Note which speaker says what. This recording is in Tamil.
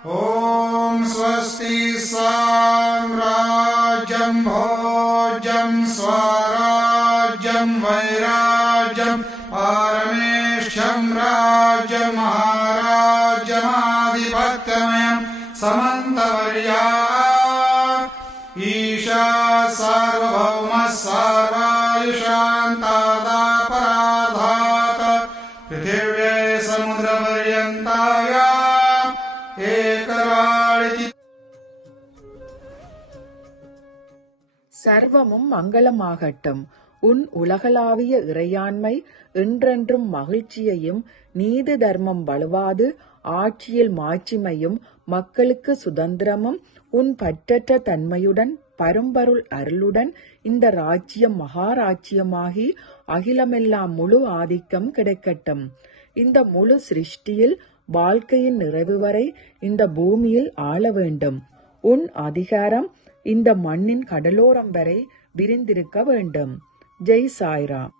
Speaker 1: ॐ स्वस्ति साम्राज्यम् भोजम् स्वराज्यम् वैराज्यम् पारमेष्ठम् राज्यमहाराज्यमाधिपत्यमयम् समन्तवर्या। ईशा सार्वभौमः सार्वायुषान्तादापराधात् पृथिव्ये समुद्रपर्यन्ताया एकराळिति
Speaker 2: சர்வமும் மங்களமாகட்டும். உன் உலகளாவிய இறையாண்மை என்றென்றும் மகிழ்ச்சியையும் நீதி தர்மம் வலுவாது ஆட்சியில் மாட்சிமையும் மக்களுக்கு சுதந்திரமும் உன் பற்றற்ற தன்மையுடன் பரம்பொருள் அருளுடன் இந்த ராஜ்யம் மகாராஜ்யமாகி அகிலமெல்லாம் முழு ஆதிக்கம் கிடைக்கட்டும். இந்த முழு சிருஷ்டியில் வாழ்க்கையின் நிறைவு வரை இந்த பூமியில் ஆள வேண்டும். உன் அதிகாரம் இந்த மண்ணின் கடலோரம் வரை விரிந்திருக்க வேண்டும். ஜெய் சாய்ராம்.